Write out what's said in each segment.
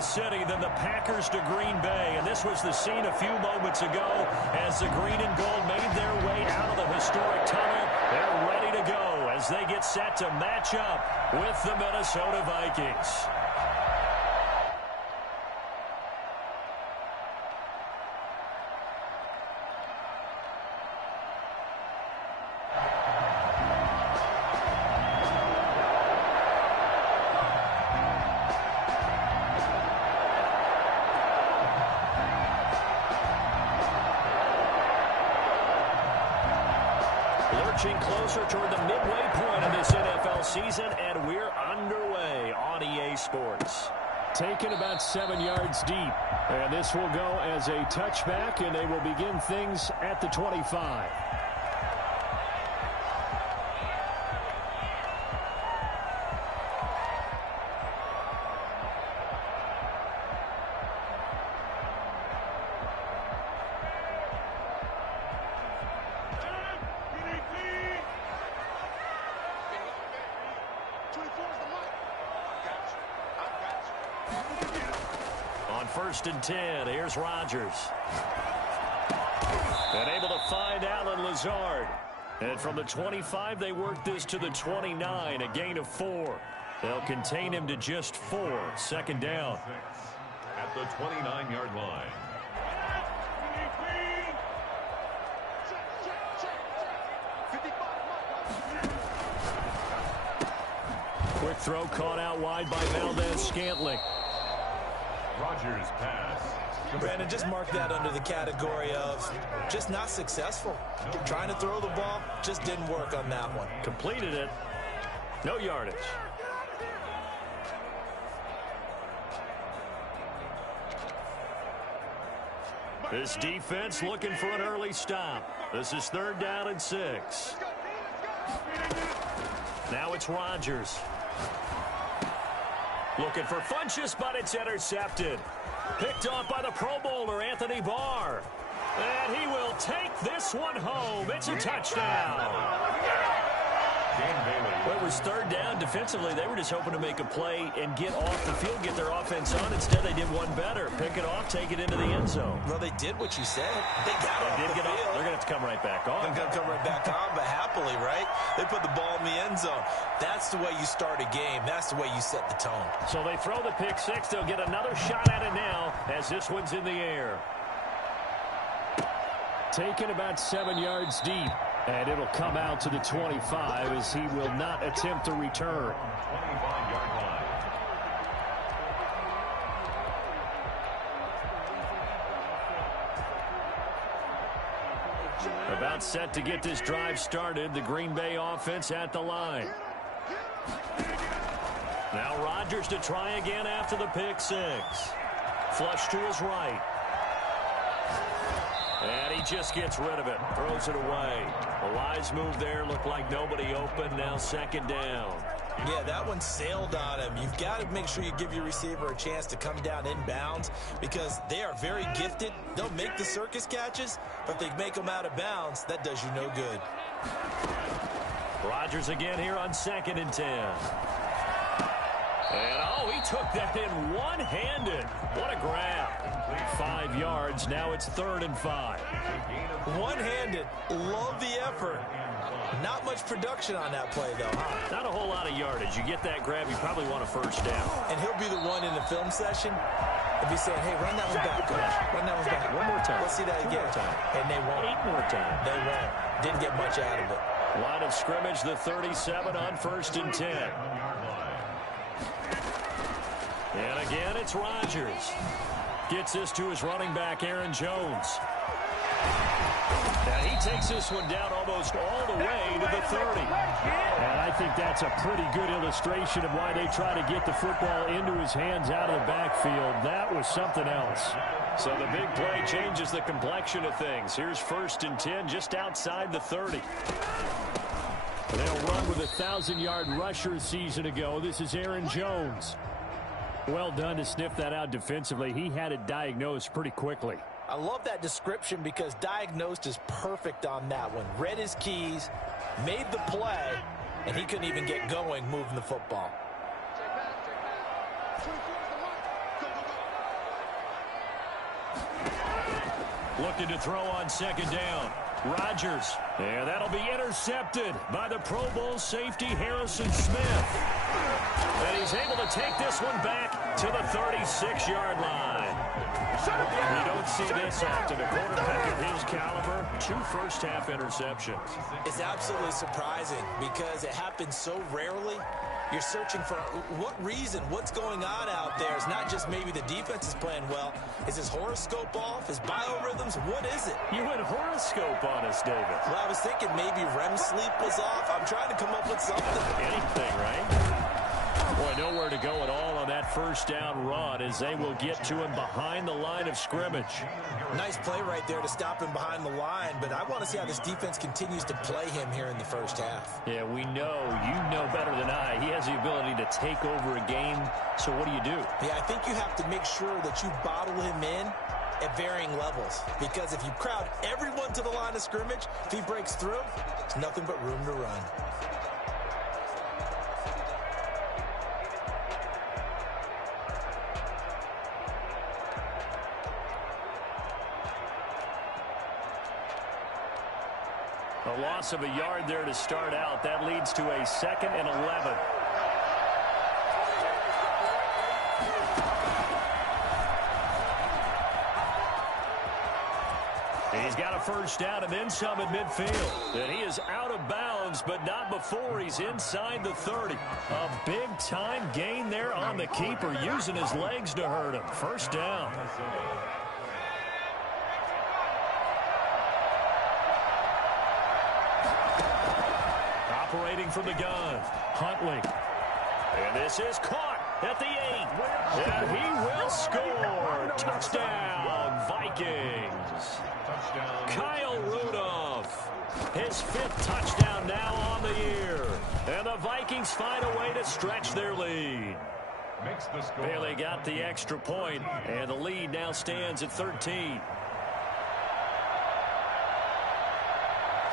Kansas City than the Packers to Green Bay. And this was the scene a few moments ago as the green and gold made their way out of the historic tunnel. They're ready to go as they get set to match up with the Minnesota Vikings. Closer toward the midway point of this NFL season, and we're underway on EA Sports. Taken about 7 yards deep, and this will go as a touchback, and they will begin things at the 25. First and 10. Here's Rodgers. And able to find Allen Lazard. And from the 25, they work this to the 29, a gain of 4. They'll contain him to just 4. Second down. At the 29-yard line. Quick throw caught out wide by Valdez-Scantling. Rodgers pass. Brandon, just mark that under the category of just not successful. Trying to throw the ball, just didn't work on that one. Completed it. No yardage. This defense looking for an early stop. This is 3rd down and 6. Now it's Rodgers. Looking for Funchess, but it's intercepted. Picked off by the Pro Bowler, Anthony Barr. And he will take this one home. It's a touchdown. Well, it was 3rd down. Defensively, they were just hoping to make a play and get off the field, get their offense on. Instead, they did one better. Pick it off, take it into the end zone. Well, they did what you said. They got off the field. They're going to have to come right back on. They're going to come right back on, but happily, right? They put the ball in the end zone. That's the way you start a game. That's the way you set the tone. So they throw the pick 6. They'll get another shot at it now as this one's in the air. Taken about 7 yards deep. And it'll come out to the 25 as he will not attempt to return. 25-yard line. About set to get this drive started. The Green Bay offense at the line. Now Rodgers to try again after the pick 6. Flush to his right. And he just gets rid of it. Throws it away. A wise move there. Looked like nobody open. Now 2nd down. Yeah, that one sailed on him. You've got to make sure you give your receiver a chance to come down inbounds because they are very gifted. They'll make the circus catches, but if they make them out of bounds, that does you no good. Rodgers again here on 2nd and 10. And, he took that in one-handed. What a grab. 5 yards. Now it's 3rd and 5. One-handed. Love the effort. Not much production on that play, though, huh? Not a whole lot of yardage. You get that grab, you probably want a 1st down. And he'll be the one in the film session and be saying, hey, run that one back, coach. Run that one back. One more time. Let's see that again. More time. And they won't. 8 more times. They won't. Didn't get much out of it. Line of scrimmage, the 37 on 1st and 10. And again, it's Rodgers. Gets this to his running back, Aaron Jones. And he takes this one down almost all the way to the 30. And I think that's a pretty good illustration of why they try to get the football into his hands out of the backfield. That was something else. So the big play changes the complexion of things. Here's 1st and 10 just outside the 30. They'll run with a 1,000-yard rusher a season ago. This is Aaron Jones. Well done to sniff that out defensively. He had it diagnosed pretty quickly. I love that description because diagnosed is perfect on that one. Read his keys, made the play, and he couldn't even get going moving the football. Looking to throw on second down. Rodgers. And that'll be intercepted by the Pro Bowl safety Harrison Smith. And he's able to take this one back to the 36-yard line. You don't see this often. A quarterback of his caliber, 2 first-half interceptions. It's absolutely surprising because it happens so rarely. You're searching for what reason, what's going on out there. It's not just maybe the defense is playing well. Is his horoscope off? His biorhythms? What is it? You went horoscope on us, David. Well, I was thinking maybe REM sleep was off. I'm trying to come up with something. Anything, right? Boy, nowhere to go at all on that first down run as they will get to him behind the line of scrimmage. Nice play right there to stop him behind the line, but I want to see how this defense continues to play him here in the first half. Yeah, we know. You know better than I. He has the ability to take over a game, so what do you do? Yeah, I think you have to make sure that you bottle him in at varying levels, because if you crowd everyone to the line of scrimmage, if he breaks through, there's nothing but room to run. A loss of a yard there to start out. That leads to a 2nd and 11. He's got a first down and then some at midfield. And he is out of bounds, but not before he's inside the 30. A big-time gain there on the keeper, using his legs to hurt him. First down. Operating from the gun, Huntley. And this is caught at the 8. And he will score. Touchdown, Vikings. Kyle Rudolph. His 5th touchdown now on the year. And the Vikings find a way to stretch their lead. Bailey got the extra point, and the lead now stands at 13.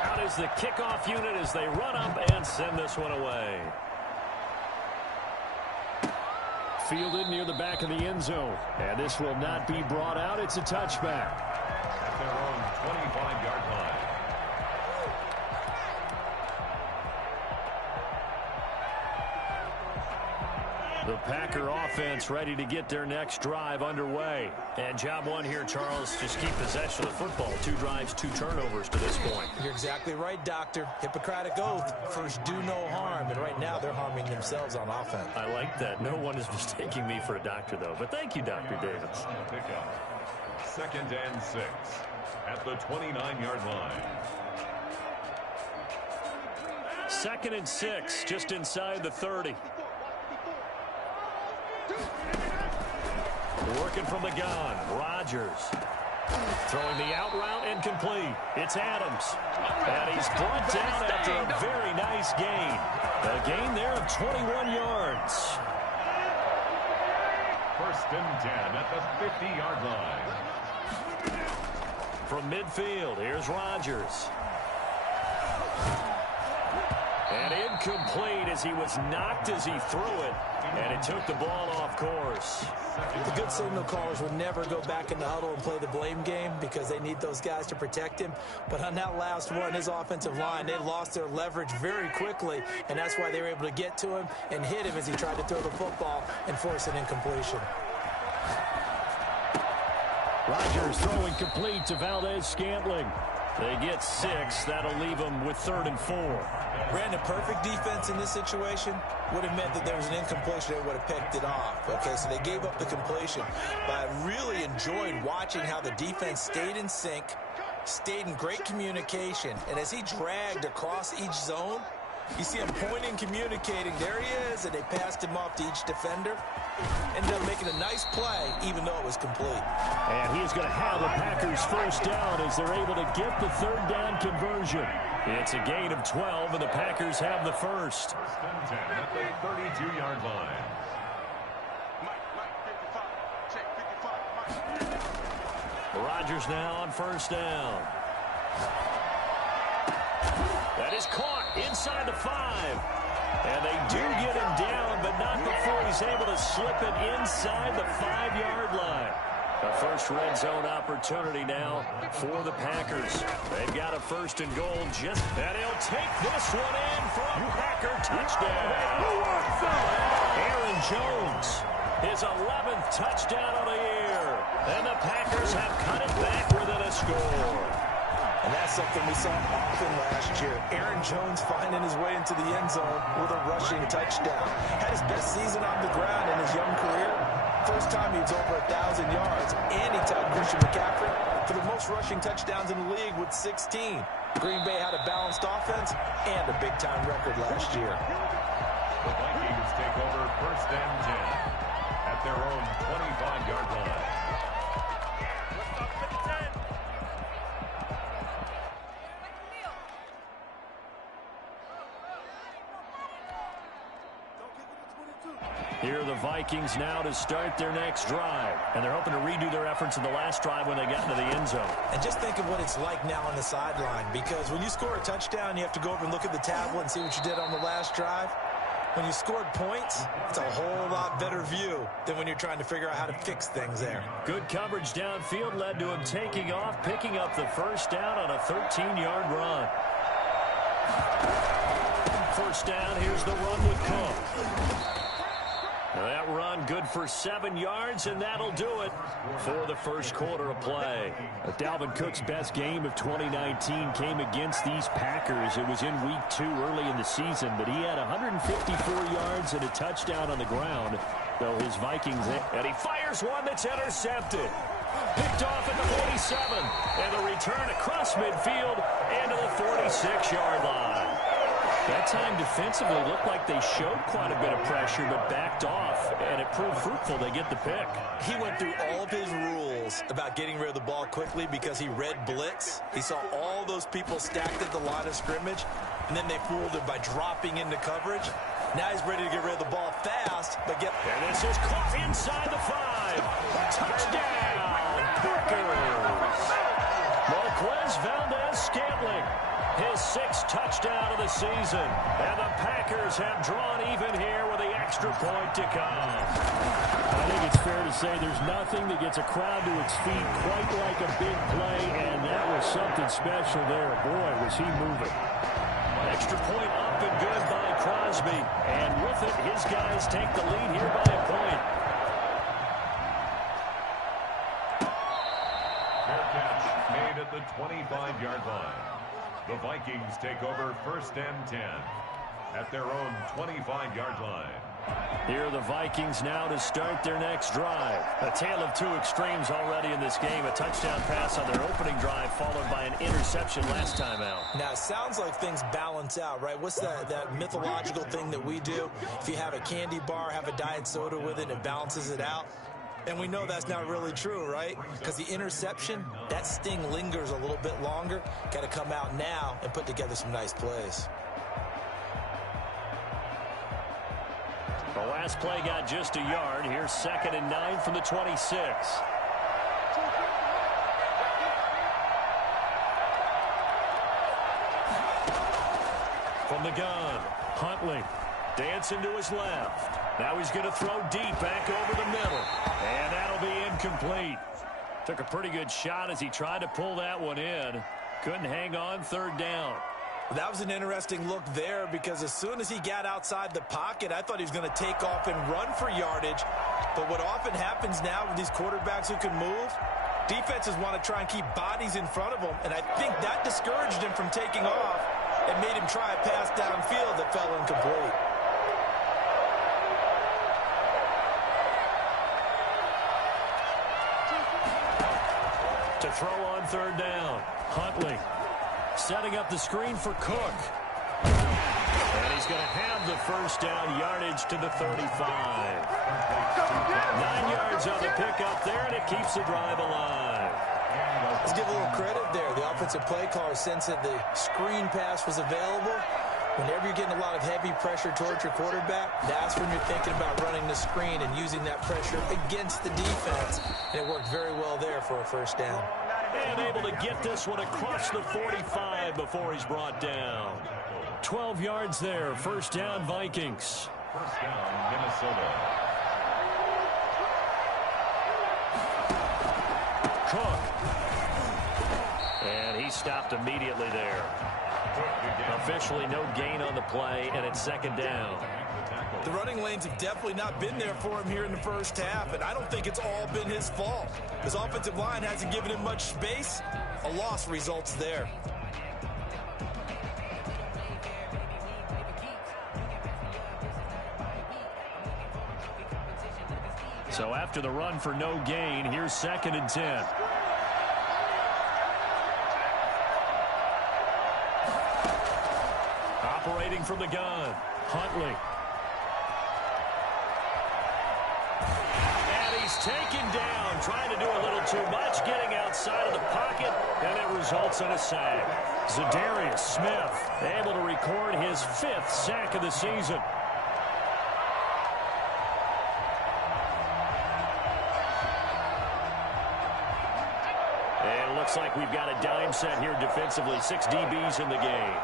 Out is the kickoff unit as they run up and send this one away. Fielded near the back of the end zone. And this will not be brought out. It's a touchback. At their own 25-yard line. The Packer offense ready to get their next drive underway. And job one here, Charles, just keep possession of the football. 2 drives, 2 turnovers to this point. You're exactly right, Doctor. Hippocratic oath. First, do no harm. And right now, they're harming themselves on offense. I like that. No one is mistaking me for a doctor, though. But thank you, Dr. Davis. Pickup. 2nd and 6 at the 29-yard line. 2nd and 6, just inside the 30. Working from the gun, Rodgers. Throwing the out route incomplete. It's Adams. And he's brought down after a very nice gain. A gain there of 21 yards. 1st and 10 at the 50-yard line. From midfield, here's Rodgers. And incomplete as he was knocked as he threw it. And it took the ball off course. The good signal callers would never go back in the huddle and play the blame game because they need those guys to protect him. But on that last one, his offensive line, they lost their leverage very quickly, and that's why they were able to get to him and hit him as he tried to throw the football and force an incompletion. Rodgers throwing complete to Valdez-Scantling. They get 6. That'll leave them with 3rd and 4. Brandon, perfect defense in this situation would have meant that there was an incompletion. They would have picked it off. Okay, so they gave up the completion. But I really enjoyed watching how the defense stayed in sync, stayed in great communication. And as he dragged across each zone, you see him pointing, communicating. There he is, and they passed him off to each defender. Ended up making a nice play, even though it was complete. And he is going to have the Packers first down as they're able to get the 3rd down conversion. It's a gain of 12, and the Packers have the first. 1st and 10 at the 32-yard line. Rodgers now on first down. That is caught inside the 5. And they do get him down, but not before he's able to slip it inside the 5-yard line. A first red zone opportunity now for the Packers. They've got a 1st and goal and he'll take this one in for a Packer touchdown. Aaron Jones, his 11th touchdown of the year. And the Packers have cut it back within a score. And that's something we saw often last year. Aaron Jones finding his way into the end zone with a rushing touchdown. Had his best season on the ground in his young career. First time he was over 1,000 yards, and he tied Christian McCaffrey for the most rushing touchdowns in the league with 16. Green Bay had a balanced offense and a big-time record last year. The Vikings take over 1st and 10 at their own 25-yard line. Here are the Vikings now to start their next drive. And they're hoping to redo their efforts in the last drive when they got into the end zone. And just think of what it's like now on the sideline, because when you score a touchdown, you have to go over and look at the tablet and see what you did on the last drive. When you scored points, it's a whole lot better view than when you're trying to figure out how to fix things there. Good coverage downfield led to him taking off, picking up the 1st down on a 13-yard run. 1st down, here's the run with Cook. That run good for 7 yards, and that'll do it for the first quarter of play. Dalvin Cook's best game of 2019 came against these Packers. It was in week 2 early in the season, but he had 154 yards and a touchdown on the ground, though his Vikings... And he fires one that's intercepted. Picked off at the 47, and the return across midfield and to the 46-yard line. That time defensively looked like they showed quite a bit of pressure but backed off, and it proved fruitful. They get the pick. He went through all of his rules about getting rid of the ball quickly because he read blitz. He saw all those people stacked at the line of scrimmage, and then they fooled him by dropping into coverage. Now he's ready to get rid of the ball fast, but get... And this is caught inside the 5. Touchdown, Packers! Marquez Valdez-Scantling, his 6th touchdown of the season. And the Packers have drawn even here with the extra point to come. I think it's fair to say there's nothing that gets a crowd to its feet quite like a big play, and that was something special there. Boy, was he moving. Extra point up and good by Crosby. And with it, his guys take the lead here by a point. Fair catch made at the 25-yard line. The Vikings take over 1st and 10 at their own 25-yard line. Here are the Vikings now to start their next drive. A tale of 2 extremes already in this game. A touchdown pass on their opening drive followed by an interception last time out. Now, it sounds like things balance out, right? What's that mythological thing that we do? If you have a candy bar, have a diet soda with it, it balances it out. And we know that's not really true, right? Because the interception, that sting lingers a little bit longer. Got to come out now and put together some nice plays. The last play got just a yard. Here's 2nd and 9 from the 26. From the gun, Huntley dancing to his left. Now he's going to throw deep back over the middle. And that'll be incomplete. Took a pretty good shot as he tried to pull that one in. Couldn't hang on 3rd down. That was an interesting look there because as soon as he got outside the pocket, I thought he was going to take off and run for yardage. But what often happens now with these quarterbacks who can move, defenses want to try and keep bodies in front of them. And I think that discouraged him from taking off and made him try a pass downfield that fell incomplete. To throw on 3rd down, Huntley setting up the screen for Cook. And he's going to have the 1st down, yardage to the 35. 9 yards on the pickup there, and it keeps the drive alive. Let's give a little credit there. The offensive play caller sensed that the screen pass was available. Whenever you're getting a lot of heavy pressure towards your quarterback, that's when you're thinking about running the screen and using that pressure against the defense. And it worked very well there for a 1st down. And able to get this one across the 45 before he's brought down. 12 yards there. 1st down, Vikings. 1st down, Minnesota. Cook. And he stopped immediately there. Officially no gain on the play, and it's second down. The running lanes have definitely not been there for him here in the first half, and I don't think it's all been his fault. His offensive line hasn't given him much space. A loss results there. So after the run for no gain, here's 2nd and 10. Operating from the gun, Huntley. And he's taken down, trying to do a little too much, getting outside of the pocket, and it results in a sack. Za'Darius Smith able to record his 5th sack of the season. And it looks like we've got a dime set here defensively. 6 DBs in the game.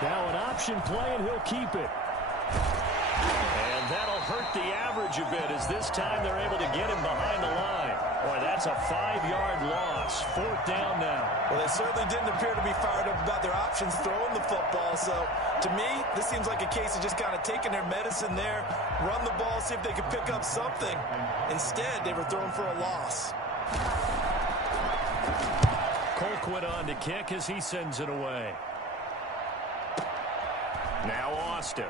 Now an option play, and he'll keep it. And that'll hurt the average a bit, as this time they're able to get him behind the line. Boy, that's a 5-yard loss. 4th down now. Well, they certainly didn't appear to be fired up about their options throwing the football. So, to me, this seems like a case of just kind of taking their medicine there, run the ball, see if they could pick up something. Instead, they were throwing for a loss. Colquitt on to kick as he sends it away. Now Austin.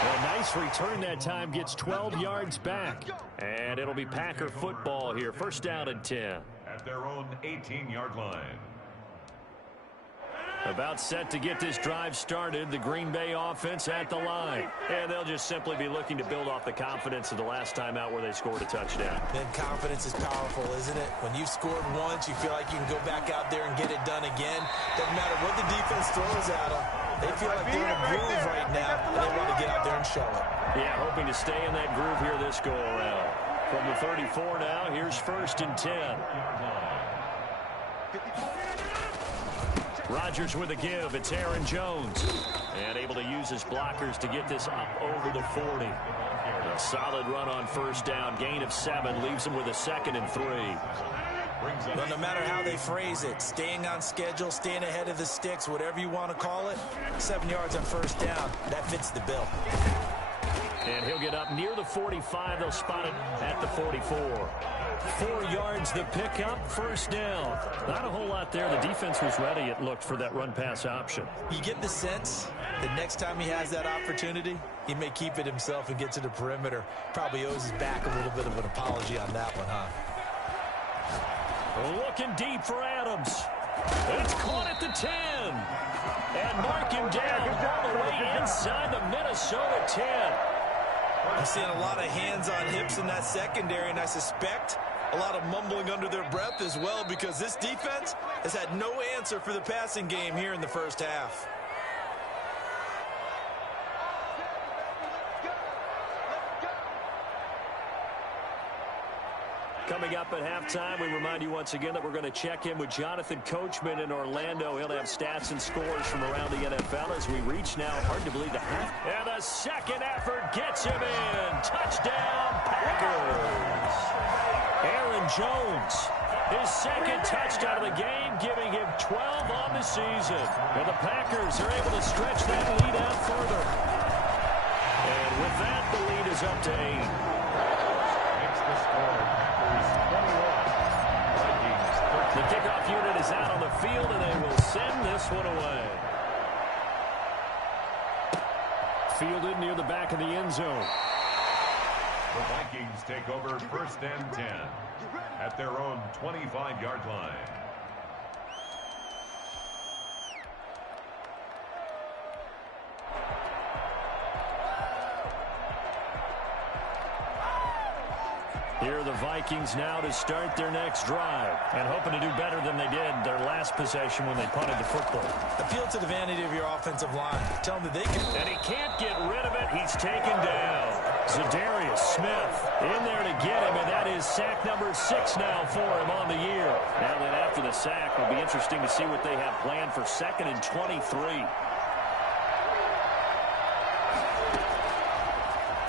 A nice return that time, gets 12 yards back. And it'll be Packer football here. 1st down and 10. At their own 18-yard line. About set to get this drive started, the Green Bay offense at the line. And they'll just simply be looking to build off the confidence of the last time out where they scored a touchdown. Then confidence is powerful, isn't it? When you've scored once, you feel like you can go back out there and get it done again. Doesn't matter what the defense throws at them. They feel like they're in a groove right now, and they want to get out there and show it. Yeah, hoping to stay in that groove here this go-around. From the 34 now, here's 1st and 10. Rodgers with a give. It's Aaron Jones. And able to use his blockers to get this up over the 40. A solid run on 1st down. Gain of 7 leaves him with a 2nd and 3. Well, no matter how they phrase it, staying on schedule, staying ahead of the sticks, whatever you want to call it, 7 yards on 1st down, that fits the bill. And he'll get up near the 45. They'll spot it at the 44. 4 yards the pickup, 1st down. Not a whole lot there. The defense was ready, it looked, for that run-pass option. You get the sense that next time he has that opportunity, he may keep it himself and get to the perimeter. Probably owes his back a little bit of an apology on that one, huh? Looking deep for Adams. It's caught at the 10. And mark him down all the way inside the Minnesota 10. I'm seeing a lot of hands on hips in that secondary, and I suspect a lot of mumbling under their breath as well, because this defense has had no answer for the passing game here in the 1st half. Coming up at halftime, we remind you once again that we're going to check in with Jonathan Coachman in Orlando. He'll have stats and scores from around the NFL as we reach now, hard to believe, the half. And the second effort gets him in. Touchdown, Packers. Aaron Jones, his 2nd touchdown of the game, giving him 12 on the season. And the Packers are able to stretch that lead out further. And with that, the lead is up to 8. The kickoff unit is out on the field, and they will send this one away. Fielded near the back of the end zone. The Vikings take over 1st and 10 at their own 25-yard line. Here are the Vikings now to start their next drive, and hoping to do better than they did their last possession when they punted the football. Appeal to the vanity of your offensive line. Tell them that they can. And he can't get rid of it. He's taken down. Za'Darius Smith in there to get him, and that is sack number 6 now for him on the year. Now then, after the sack, it'll be interesting to see what they have planned for 2nd and 23.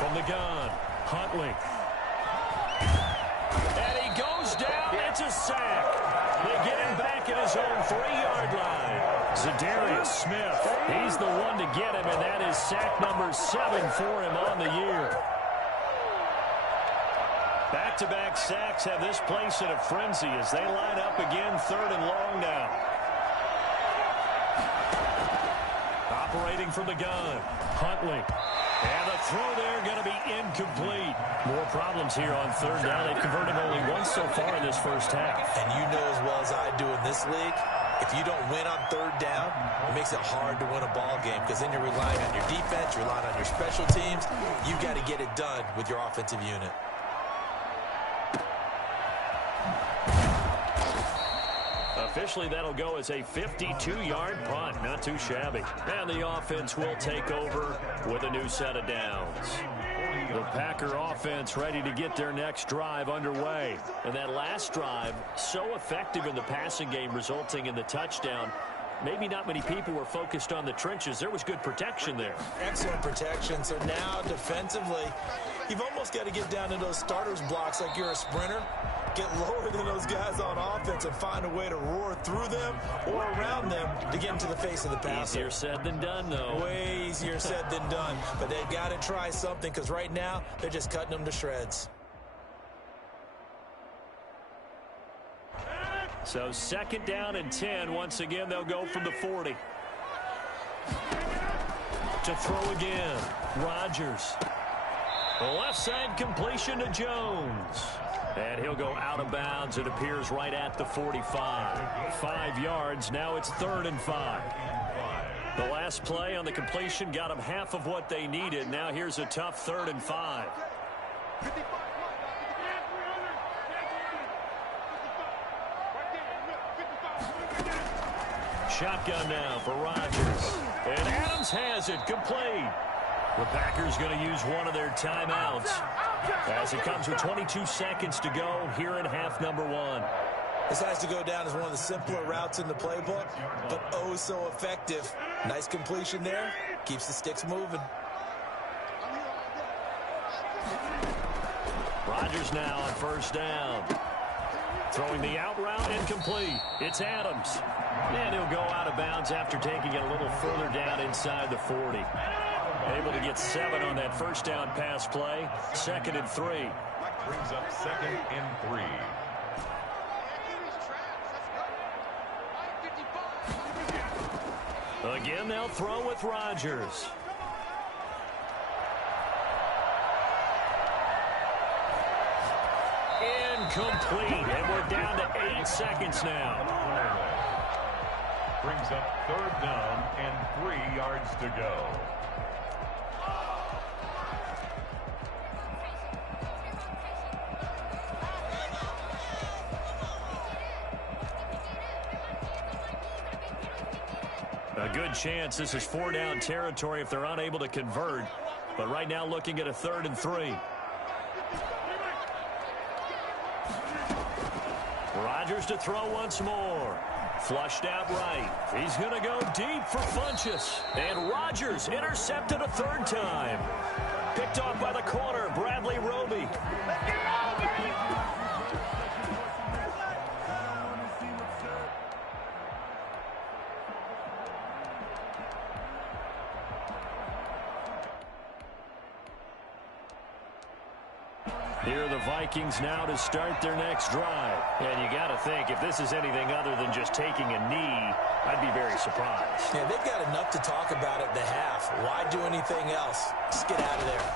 From the gun, Huntley. And he goes down. It's a sack. They get him back at his own 3-yard line. Za'Darius Smith, he's the one to get him, and that is sack number 7 for him on the year. Back-to-back sacks have this place in a frenzy as they line up again, 3rd and long now. Operating from the gun, Huntley. And the throw there going to be incomplete. More problems here on 3rd down. They've converted only once so far in this first half. And you know as well as I do in this league, if you don't win on 3rd down, it makes it hard to win a ball game because then you're relying on your defense, you're relying on your special teams. You've got to get it done with your offensive unit. Officially, that'll go as a 52-yard punt. Not too shabby. And the offense will take over with a new set of downs. The Packer offense ready to get their next drive underway. And that last drive, so effective in the passing game, resulting in the touchdown. Maybe not many people were focused on the trenches. There was good protection there. Excellent protection. So now defensively, you've almost got to get down to those starters blocks like you're a sprinter. Get lower than those guys on offense and find a way to roar through them or around them to get into the face of the passer. Easier said than done, though. Way easier said than done. But they've got to try something because right now they're just cutting them to shreds. So 2nd down and 10. Once again, they'll go from the 40. To throw again, Rodgers. The left side completion to Jones. And he'll go out of bounds. It appears right at the 45. 5 yards. Now it's 3rd and 5. The last play on the completion got them half of what they needed. Now here's a tough 3rd and 5. Shotgun now for Rodgers. And Adams has it complete. The Packers going to use one of their timeouts as it comes with 22 seconds to go here in half number 1. This has to go down as one of the simpler routes in the playbook, but oh so effective. Nice completion there. Keeps the sticks moving. Rodgers now on 1st down. Throwing the out route incomplete. It's Adams. And he'll go out of bounds after taking it a little further down inside the 40. Able to get 7 on that 1st down pass play. 2nd and 3. Brings up 2nd and 3. Again, they'll throw with Rodgers. Incomplete. And we're down to 8 seconds now. Brings up 3rd down and 3 yards to go. A good chance this is 4-down territory if they're unable to convert. But right now looking at a 3rd and 3. Rodgers to throw once more. Flushed out right. He's going to go deep for Funchess. And Rodgers intercepted a 3rd time. Picked off by the corner, Bradley Roby. Here are the Vikings now to start their next drive. And you got to think, if this is anything other than just taking a knee, I'd be very surprised. Yeah, they've got enough to talk about at the half. Why do anything else? Just get out of there.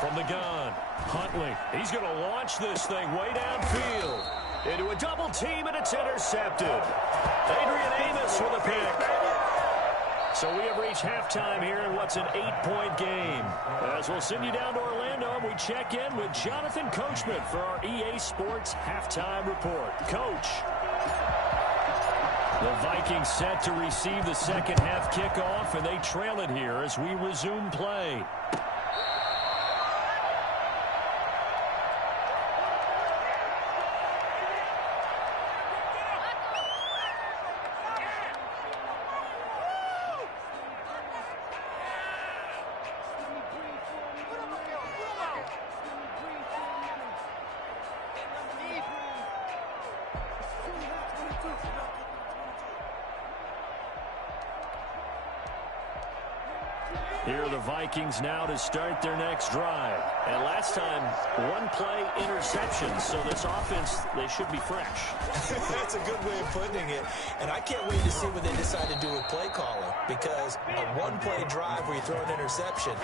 From the gun, Huntley. He's going to launch this thing way downfield. Into a double team, and it's intercepted. Adrian Amos with a pick. So we have reached halftime here in what's an 8-point game. As we'll send you down to Orlando, and we check in with Jonathan Coachman for our EA Sports Halftime Report. Coach. The Vikings set to receive the second half kickoff, and they trail it here as we resume play. Here are the Vikings now to start their next drive. And last time, one-play interception. So this offense, they should be fresh. That's a good way of putting it. And I can't wait to see what they decide to do with play calling. Because a one-play drive where you throw an interception,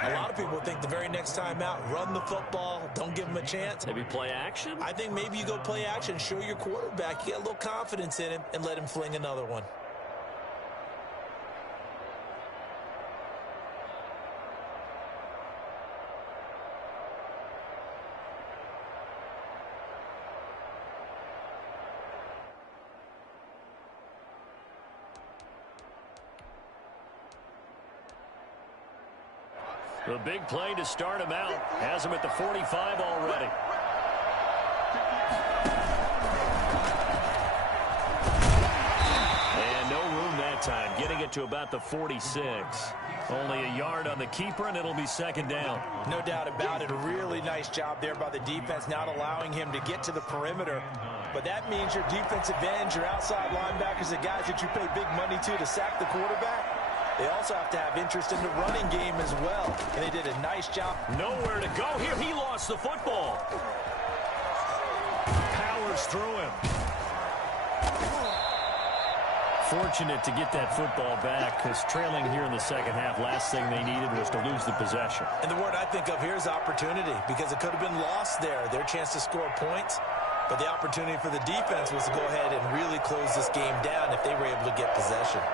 a lot of people think the very next time out, run the football, don't give them a chance. Maybe play action? I think maybe you go play action, show your quarterback, you get a little confidence in him, and let him fling another one. The big play to start him out. Has him at the 45 already. And no room that time. Getting it to about the 46. Only a yard on the keeper, and it'll be second down. No doubt about it. A really nice job there by the defense, not allowing him to get to the perimeter. But that means your defensive ends, your outside linebackers, the guys that you pay big money to sack the quarterback, they also have to have interest in the running game as well. And they did a nice job. Nowhere to go here. He lost the football. Powers through him. Fortunate to get that football back, because trailing here in the second half, last thing they needed was to lose the possession. And the word I think of here is opportunity, because it could have been lost there. Their chance to score points. But the opportunity for the defense was to go ahead and really close this game down if they were able to get possession.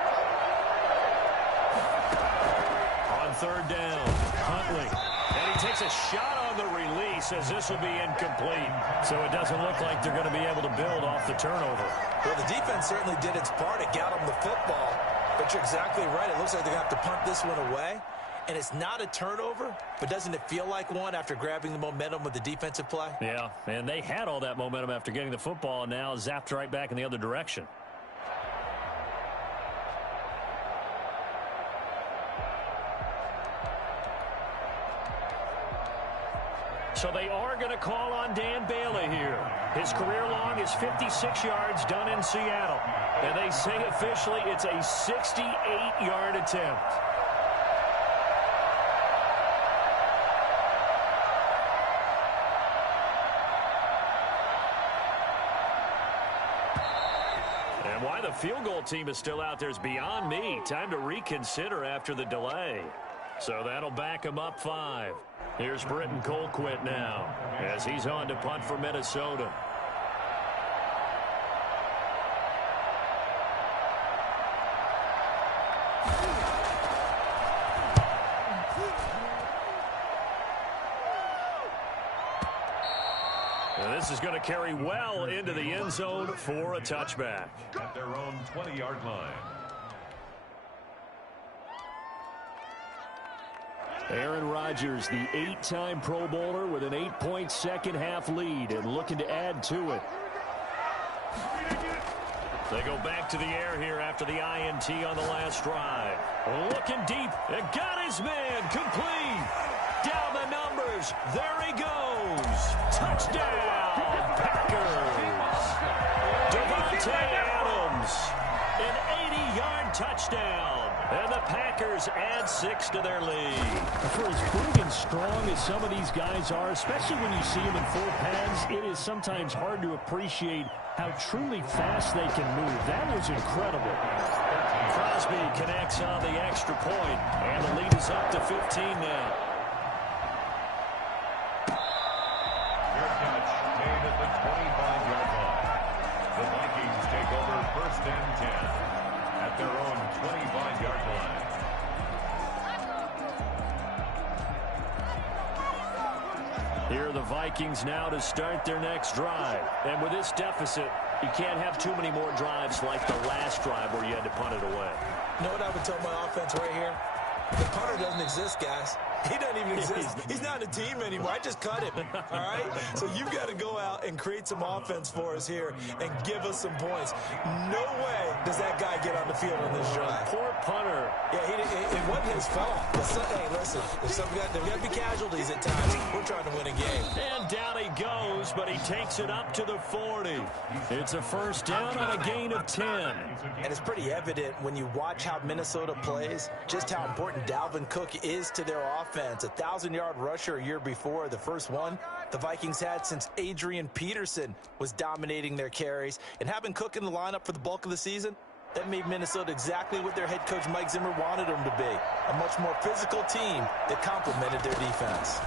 On third down, Huntley. And he takes a shot on the release as this will be incomplete. So it doesn't look like they're going to be able to build off the turnover. Well, the defense certainly did its part. It got them the football. But you're exactly right. It looks like they're going to have to punt this one away. And it's not a turnover, but doesn't it feel like one after grabbing the momentum with the defensive play? Yeah, and they had all that momentum after getting the football, and now zapped right back in the other direction. So they are going to call on Dan Bailey here. His career long is 56 yards done in Seattle. And they say officially it's a 68-yard attempt. And why the field goal team is still out there is beyond me. Time to reconsider after the delay. So that'll back him up 5. Here's Britton Colquitt now as he's on to punt for Minnesota. And this is going to carry well into the end zone for a touchback. At their own 20-yard line. Aaron Rodgers, the 8-time Pro Bowler with an 8-point second-half lead and looking to add to it. They go back to the air here after the INT on the last drive. Looking deep. And got his man. Complete. Down the numbers. There he goes. Touchdown, Packers. Davante Adams. An 80-yard touchdown. And the Packers add 6 to their lead. For as big and strong as some of these guys are, especially when you see them in full pads, it is sometimes hard to appreciate how truly fast they can move. That was incredible. Crosby connects on the extra point, and the lead is up to 15 now. Fair catch made at the 25-yard line. The Vikings take over first and 10 at their own 25-yard line. Here are the Vikings now to start their next drive. And with this deficit, you can't have too many more drives like the last drive where you had to punt it away. You know what I would tell my offense right here? The punter doesn't exist, guys. He doesn't even exist. He's not a team anymore. I just cut him, all right? So you've got to go out and create some offense for us here and give us some points. No way does that guy get on the field on this drive. Poor punter. Yeah, it wasn't his fault. Hey, listen, there's got to be casualties at times. We're trying to win a game. And down he goes, but he takes it up to the 40. It's a first down on a gain of 10. And it's pretty evident when you watch how Minnesota plays, just how important important Dalvin Cook is to their offense. A 1,000-yard rusher a year before, the first one the Vikings had since Adrian Peterson was dominating their carries. And having Cook in the lineup for the bulk of the season, that made Minnesota exactly what their head coach Mike Zimmer wanted them to be. A much more physical team that complemented their defense.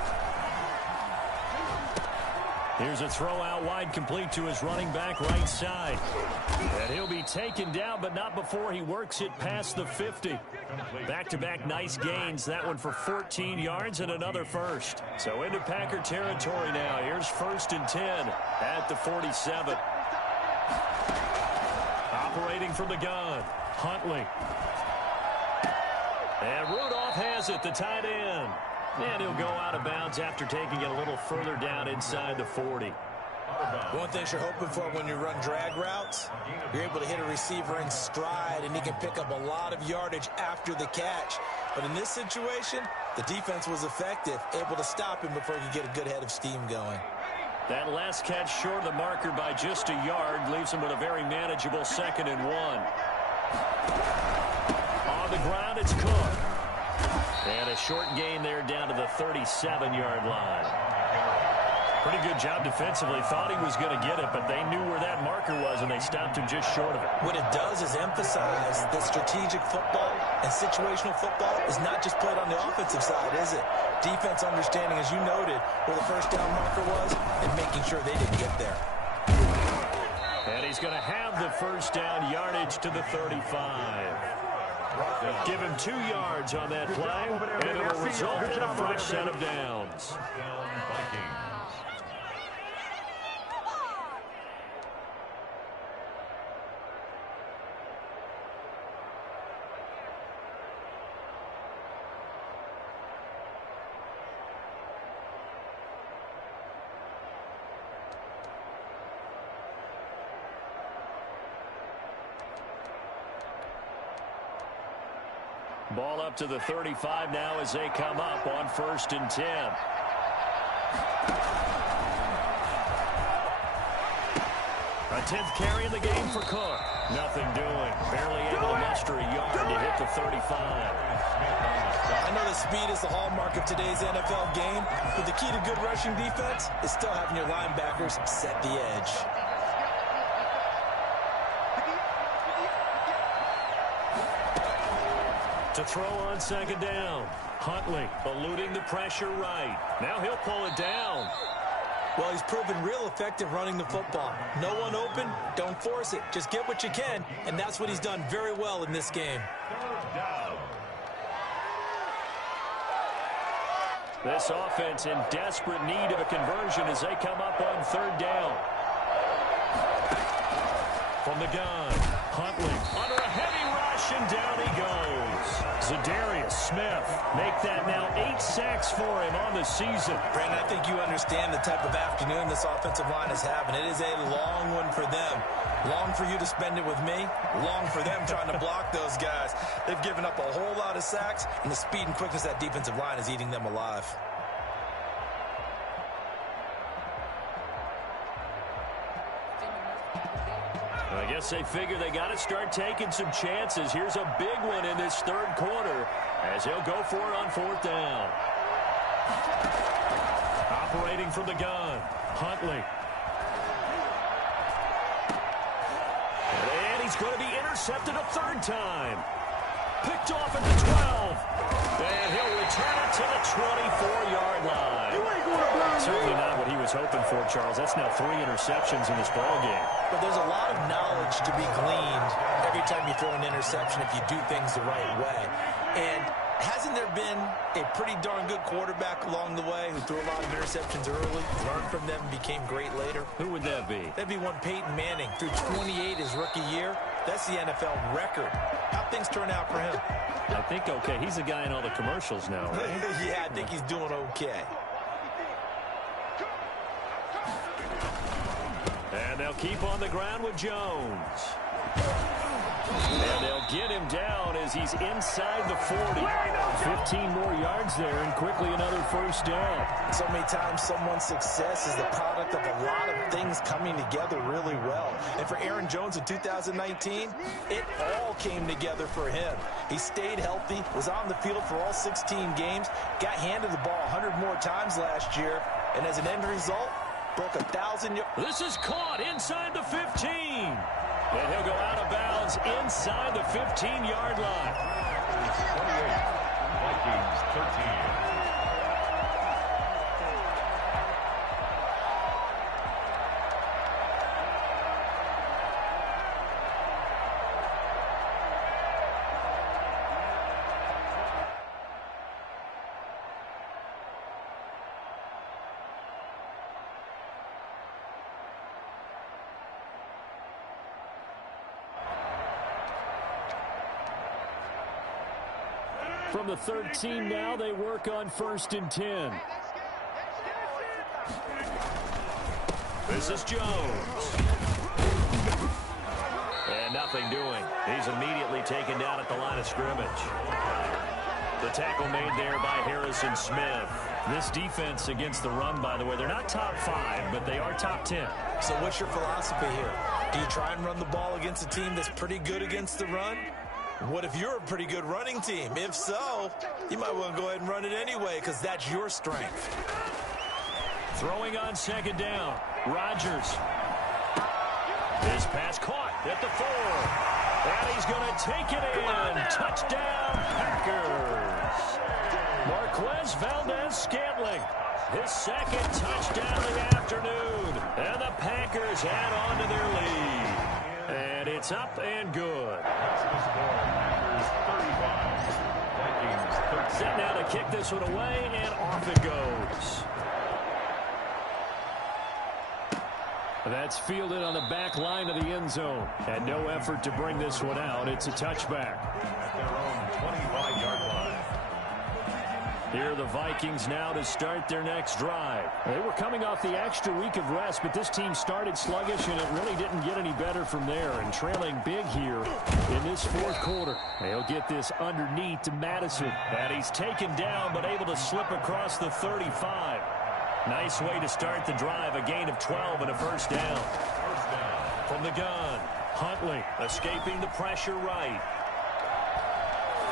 Here's a throw out wide, complete to his running back right side. And he'll be taken down, but not before he works it past the 50. Back-to-back nice gains. That one for 14 yards and another first. So into Packer territory now. Here's 1st and 10 at the 47. Operating from the gun, Huntley. And Rudolph has it, the tight end. And he'll go out of bounds after taking it a little further down inside the 40. One thing you're hoping for when you run drag routes, you're able to hit a receiver in stride, and he can pick up a lot of yardage after the catch. But in this situation, the defense was effective, able to stop him before he could get a good head of steam going. That last catch short of the marker by just a yard leaves him with a very manageable 2nd and 1. On the ground, it's Cook. And a short gain there down to the 37-yard line. Pretty good job defensively. Thought he was going to get it, but they knew where that marker was, and they stopped him just short of it. What it does is emphasize that strategic football and situational football is not just played on the offensive side, is it? Defense understanding, as you noted, where the first down marker was and making sure they didn't get there. And he's going to have the first down yardage to the 35. Give him 2 yards on that play, and it will result in a fresh set of downs. Ball up to the 35 now as they come up on 1st and 10. A 10th carry in the game for Cook. Nothing doing. Barely able to muster a yard to hit the 35. I know the speed is the hallmark of today's NFL game, but the key to good rushing defense is still having your linebackers set the edge. To throw on 2nd down. Huntley eluding the pressure right. Now he'll pull it down. Well, he's proven real effective running the football. No one open, don't force it. Just get what you can, and that's what he's done very well in this game. This offense in desperate need of a conversion as they come up on 3rd down. From the gun, Huntley under a heavy rush, and down he goes. Zadarius Smith make that now 8 sacks for him on the season. Brandon, I think you understand the type of afternoon this offensive line is having. It is a long one for them. Long for you to spend it with me. Long for them trying to block those guys. They've given up a whole lot of sacks, and the speed and quickness of that defensive line is eating them alive. I guess they figure they got to start taking some chances. Here's a big one in this 3rd quarter as he'll go for it on 4th down. Operating from the gun, Huntley. And he's going to be intercepted a 3rd time. Picked off at the 12. And he'll return it to the 24-yard line. Certainly not what he was hoping for, Charles. That's now 3 interceptions in this ballgame. But there's a lot of knowledge to be gleaned every time you throw an interception if you do things the right way. And hasn't there been a pretty darn good quarterback along the way who threw a lot of interceptions early, learned from them, and became great later? Who would that be? That'd be one Peyton Manning. Threw 28 his rookie year. That's the NFL record. How'd things turn out for him? I think okay. He's the guy in all the commercials now, right? Yeah, I think he's doing okay. And they'll keep on the ground with Jones. And they'll get him down as he's inside the 40. 15 more yards there, and quickly another first down. So many times someone's success is the product of a lot of things coming together really well. And for Aaron Jones in 2019, it all came together for him. He stayed healthy, was on the field for all 16 games, got handed the ball 100 more times last year, and as an end result, broke 1,000 yards. This is caught inside the 15. And he'll go out of bounds inside the 15-yard line. 28, Vikings 13. From the 13 now, they work on 1st and 10. This is Jones. And nothing doing. He's immediately taken down at the line of scrimmage. The tackle made there by Harrison Smith. This defense against the run, by the way, they're not top 5, but they are top 10. So what's your philosophy here? Do you try and run the ball against a team that's pretty good against the run? What if you're a pretty good running team? If so, you might want to go ahead and run it anyway because that's your strength. Throwing on 2nd down, Rodgers. This pass caught at the 4. And he's going to take it in. Touchdown, Packers. Marquez Valdez-Scantling. His 2nd touchdown of the afternoon. And the Packers add on to their lead. And it's up and good. That's the score. Packers 35. Vikings 13. Set now to kick this one away, and off it goes. That's fielded on the back line of the end zone. And no effort to bring this one out. It's a touchback. At their own 25-yard line. Here are the Vikings now to start their next drive. They were coming off the extra week of rest, but this team started sluggish, and it really didn't get any better from there. And trailing big here in this 4th quarter. They'll get this underneath to Madison. And he's taken down, but able to slip across the 35. Nice way to start the drive. A gain of 12 and a first down. From the gun, Huntley escaping the pressure right.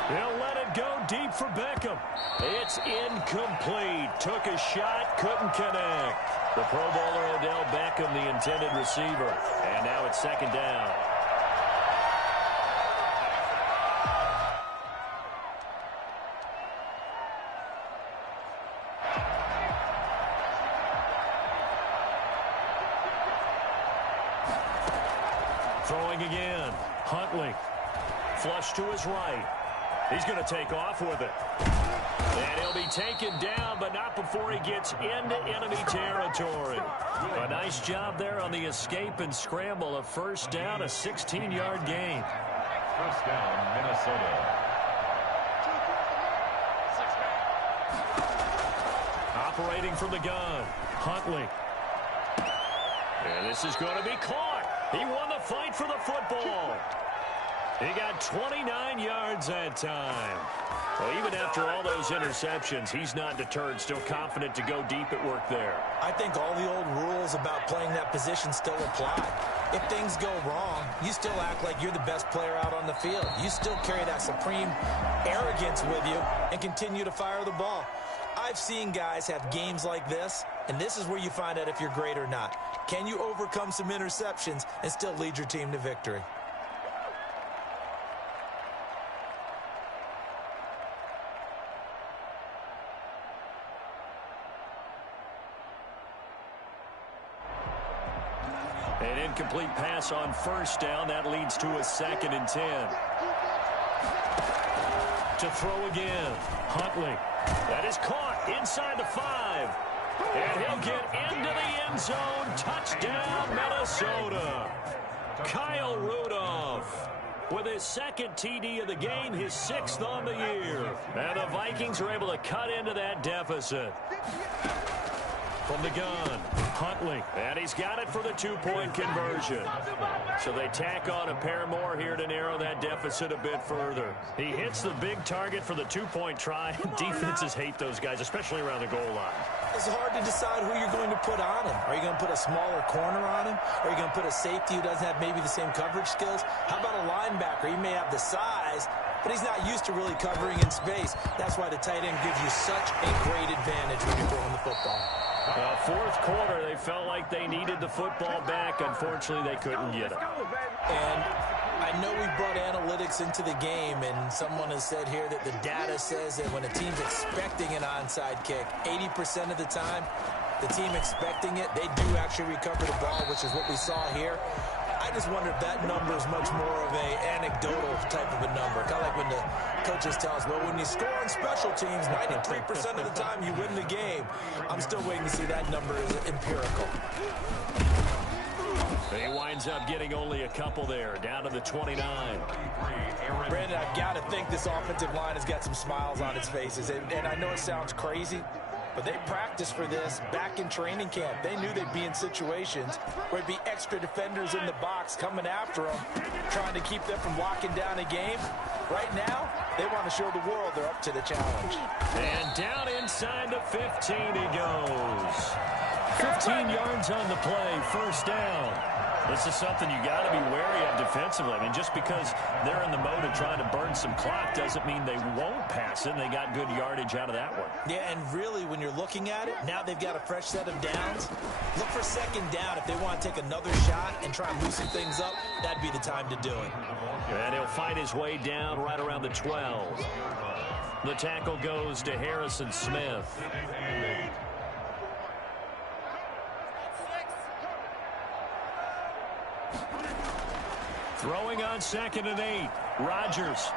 He'll let it go deep for Beckham. It's incomplete. Took a shot, couldn't connect. The Pro Bowler Odell Beckham, the intended receiver. And now it's 2nd down. Throwing again. Huntley. Flush to his right. He's going to take off with it. And he'll be taken down, but not before he gets into enemy territory. A nice job there on the escape and scramble. A first down, a 16-yard gain. First down, Minnesota. Operating from the gun, Huntley. And this is going to be caught. He won the fight for the football. He got 29 yards that time. Well, even after all those interceptions, he's not deterred, still confident to go deep at work there. I think all the old rules about playing that position still apply. If things go wrong, you still act like you're the best player out on the field. You still carry that supreme arrogance with you and continue to fire the ball. I've seen guys have games like this, and this is where you find out if you're great or not. Can you overcome some interceptions and still lead your team to victory? An incomplete pass on first down. That leads to a 2nd and 10. To throw again. Huntley. That is caught inside the 5. And he'll get into the end zone. Touchdown, Minnesota. Kyle Rudolph with his 2nd TD of the game, his 6th on the year. And the Vikings are able to cut into that deficit. From the gun, Huntley. And he's got it for the two-point conversion. So they tack on a pair more here to narrow that deficit a bit further. He hits the big target for the two-point try. Defenses hate those guys, especially around the goal line. It's hard to decide who you're going to put on him. Are you going to put a smaller corner on him? Are you going to put a safety who doesn't have maybe the same coverage skills? How about a linebacker? He may have the size, but he's not used to really covering in space. That's why the tight end gives you such a great advantage when you're throwing the football. Fourth quarter, they felt like they needed the football back. Unfortunately, they couldn't get it. And I know we brought analytics into the game, and someone has said here that the data says that when a team's expecting an onside kick, 80% of the time, the team expecting it, they do actually recover the ball, which is what we saw here. I just wonder if that number is much more of an anecdotal type of a number. Kind of like when the coaches tell us, well, when you score on special teams, 93% of the time you win the game. I'm still waiting to see that number is empirical. He winds up getting only a couple there, down to the 29. Brandon, I've got to think this offensive line has got some smiles on its faces. And I know it sounds crazy, but they practiced for this back in training camp. They knew they'd be in situations where there'd be extra defenders in the box coming after them, trying to keep them from locking down a game. Right now, they want to show the world they're up to the challenge. And down inside the 15 he goes. 15 yards on the play, first down. This is something you got to be wary of defensively. I mean, just because they're in the mode of trying to burn some clock doesn't mean they won't pass it, and they got good yardage out of that one. Yeah, and really, when you're looking at it, now they've got a fresh set of downs. Look for second down. If they want to take another shot and try and loosen things up, that'd be the time to do it. And he'll fight his way down right around the 12. The tackle goes to Harrison Smith. Throwing on 2nd and 8. Rodgers.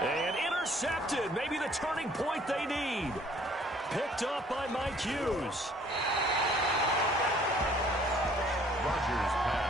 And intercepted. Maybe the turning point they need. Picked up by Mike Hughes. Rodgers pass.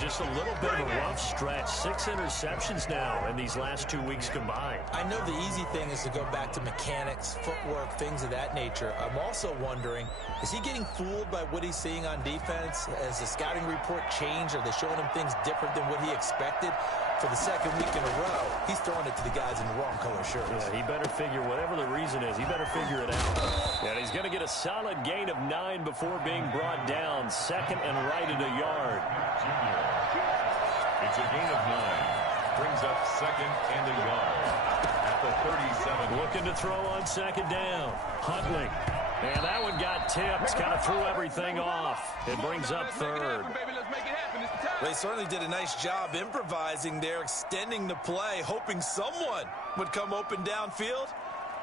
Just a little bit of a rough stretch. 6 interceptions now in these last 2 weeks combined. I know the easy thing is to go back to mechanics, footwork, things of that nature. I'm also wondering, is he getting fooled by what he's seeing on defense? Has the scouting report changed? Are they showing him things different than what he expected? For the second week in a row, he's throwing it to the guys in the wrong color shirts. Yeah, he better figure, whatever the reason is, he better figure it out. And he's going to get a solid gain of 9 before being brought down. 2nd and right at a yard. It's a gain of 9. Brings up 2nd and a yard at the 37. Looking to throw on 2nd down. Huntley. And that one got tipped. Kind of threw everything off. It brings up 3rd. They certainly did a nice job improvising there, extending the play, hoping someone would come open downfield,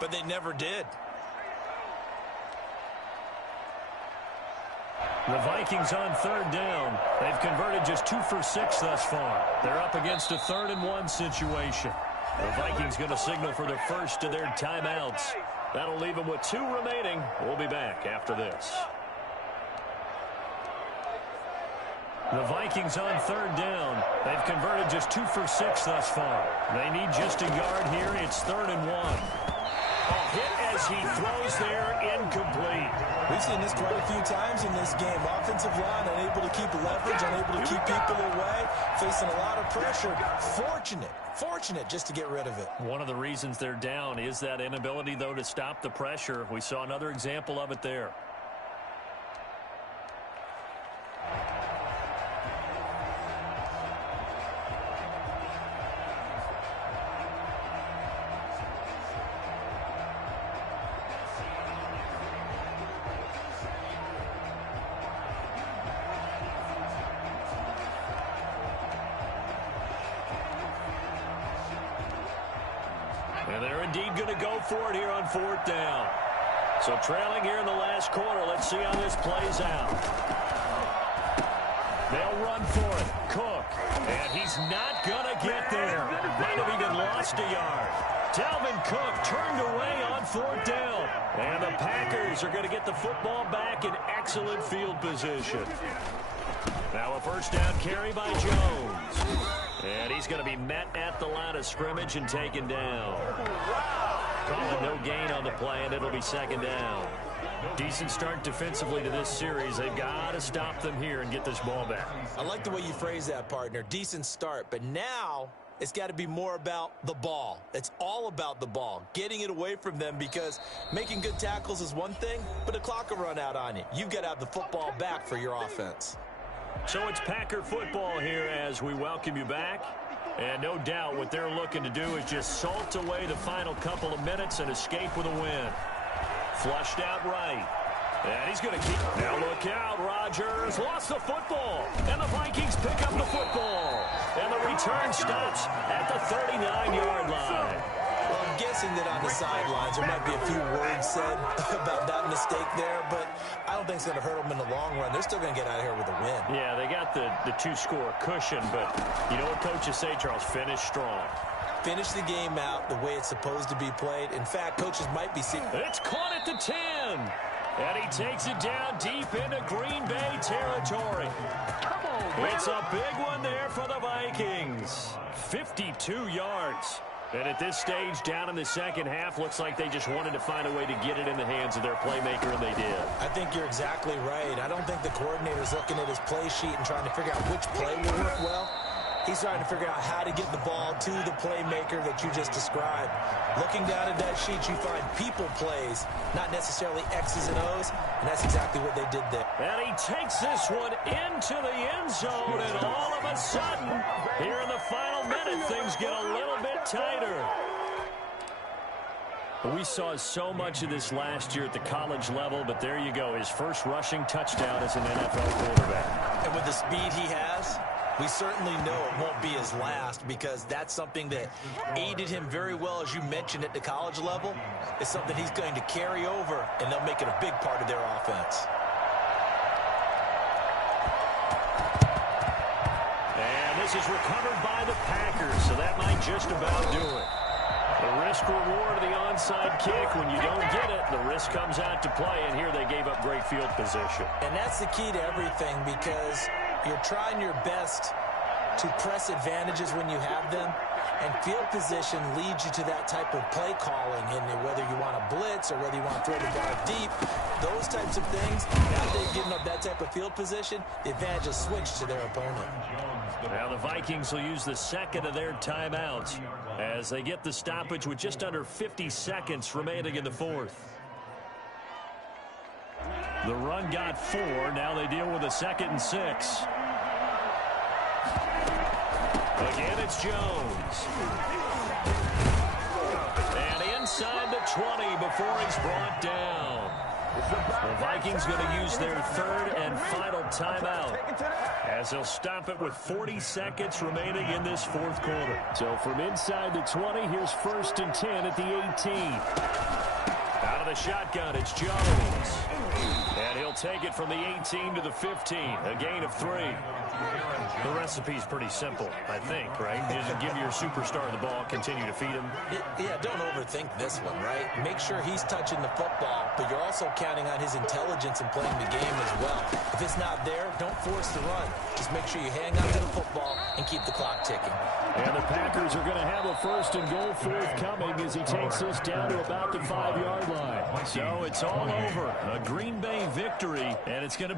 but they never did. The Vikings on 3rd down. They've converted just 2 for 6 thus far. They're up against a 3rd and 1 situation. The Vikings going to signal for their first of their timeouts. That'll leave them with 2 remaining. We'll be back after this. The Vikings on 3rd down. They've converted just 2 for 6 thus far. They need just a yard here. It's 3rd and 1. A hit as he throws there, incomplete. We've seen this quite a few times in this game. Offensive line unable to keep leverage, unable to keep people away, facing a lot of pressure. Fortunate just to get rid of it. One of the reasons they're down is that inability, though, to stop the pressure. We saw another example of it there. And they're indeed going to go for it here on 4th down. So trailing here in the last quarter. Let's see how this plays out. They'll run for it. Cook. And he's not going to get there. Might have even lost a yard. Dalvin Cook turned away on 4th down. And the Packers are going to get the football back in excellent field position. Now a first down carry by Jones. And he's going to be met at the line of scrimmage and taken down. Calling no gain on the play, and it'll be 2nd down. Decent start defensively to this series. They've got to stop them here and get this ball back. I like the way you phrase that, partner. Decent start, but now it's got to be more about the ball. It's all about the ball, getting it away from them, because making good tackles is one thing, but the clock will run out on you. You've got to have the football back for your offense. So it's Packer football here as we welcome you back. And no doubt what they're looking to do is just salt away the final couple of minutes and escape with a win. Flushed out right. And he's going to keep. Now look out. Rodgers lost the football. And the Vikings pick up the football. And the return stops at the 39-yard line. Well, I'm guessing that on the sidelines there might be a few words said about that mistake there, but I don't think it's going to hurt them in the long run. They're still going to get out of here with a win. Yeah, they got the two-score cushion, but you know what coaches say, Charles? Finish strong. Finish the game out the way it's supposed to be played. In fact, coaches might be seeing. It's caught at the 10. And he takes it down deep into Green Bay territory. It's a big one there for the Vikings. 52 yards. And at this stage, down in the second half, looks like they just wanted to find a way to get it in the hands of their playmaker, and they did. I think you're exactly right. I don't think the coordinator's looking at his play sheet and trying to figure out which play will work well. He's trying to figure out how to get the ball to the playmaker that you just described. Looking down at that sheet, you find people plays, not necessarily X's and O's, and that's exactly what they did there. And he takes this one into the end zone, and all of a sudden, here in the final minute, things get a little bit tighter. We saw so much of this last year at the college level, but there you go, his first rushing touchdown as an NFL quarterback. And with the speed he has, we certainly know it won't be his last, because that's something that aided him very well, as you mentioned, at the college level. It's something he's going to carry over, and they'll make it a big part of their offense. And this is recovered by the Packers, so that might just about do it. The risk-reward of the onside kick, when you don't get it, the risk comes out to play, and here they gave up great field position. And that's the key to everything, because you're trying your best to press advantages when you have them, and field position leads you to that type of play calling, and whether you want to blitz or whether you want to throw the ball deep, those types of things. Now they've given up that type of field position, the advantage is switched to their opponent. Now the Vikings will use the second of their timeouts as they get the stoppage with just under 50 seconds remaining in the fourth. The run got 4. Now they deal with a 2nd and 6. Again, it's Jones. And inside the 20 before he's brought down. The Vikings going to use their third and final timeout, as they'll stop it with 40 seconds remaining in this fourth quarter. So from inside the 20, here's 1st and 10 at the 18. Out of the shotgun, it's Jones. And he'll take it from the 18 to the 15, a gain of 3. The recipe's pretty simple, I think, right? Just give your superstar the ball, continue to feed him. Yeah, don't overthink this one, right? Make sure he's touching the football, but you're also counting on his intelligence in playing the game as well. If it's not there, don't force the run. Just make sure you hang on to the football and keep the clock ticking. And the Packers are going to have a 1st and goal forthcoming as he takes this down to about the 5-yard line. So it's all over. A Green Bay victory, and it's going to